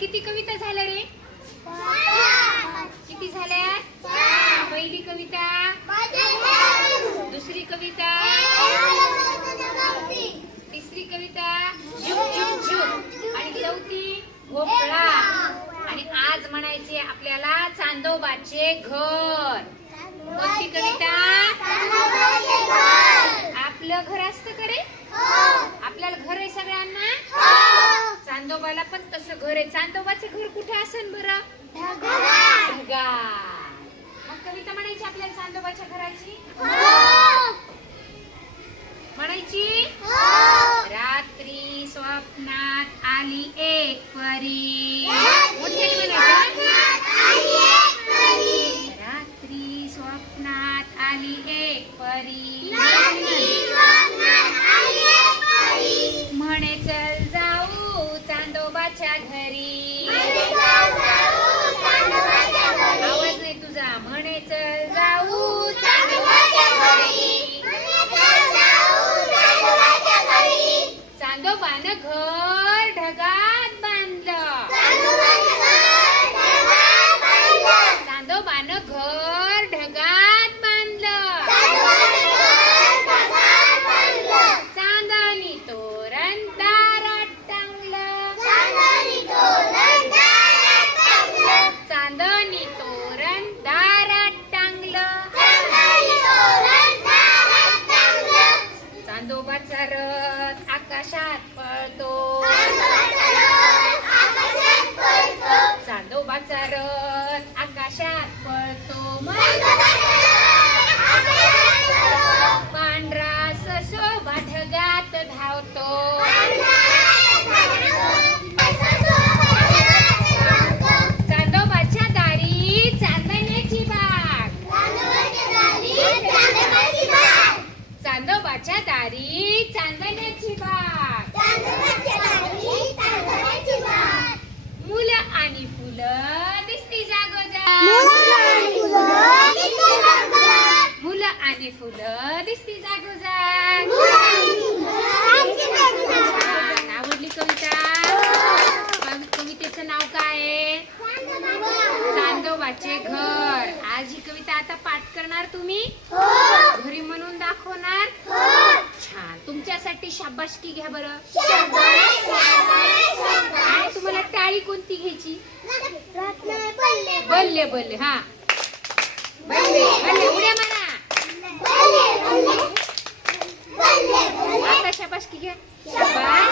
किती कविता झाल्या रे? किती झाल्या? पहिली कविता दुसरी कविता तिसरी कविता झुक झुक झुक. आणि चौथी भोपळा. आणि आज म्हणायचे आपल्याला चांदोबाचे घर. कोणती कविता? आपलं घर असतं का रे? आपल्याला घर आहे सगळ्यांना? घर आहे. चांदोबाचं घर कुठे असेल बरं? ढगा मग कविता म्हणायची आपल्याला चांदोबाच्या घराची? म्हणायची? रात्री स्वप्नात आली एक परी. रात्री स्वप्नात आली एक परी. जगात बांधलं. चांदोबानं घर ढगात बांधलं. चांदणी तोरण दारात टांगलं. चांदणी तोरण दारात टांगलं. चांदोबाचा रथ आकाशात पळतो. चांदोबाच्या दारी चांदण्याची बाग. मुलं आणि फुलं दिसती जागोजा मुलं आणि फुलं दिसती जागोजाग. आवडली कविता? कवि- कवितेचं नाव काय आहे? चांदोबाचे घर. आज ही कविता आता पाठ करणार तुम्ही? तुमच्यासाठी शाबासकी घ्या बरं? आणि तुम्हाला टाळी कोणती घ्यायची? बल्ले बल्ले. हा. बल्ले बल्ले उड्या मारा. आता शाबासकी घ्या. छान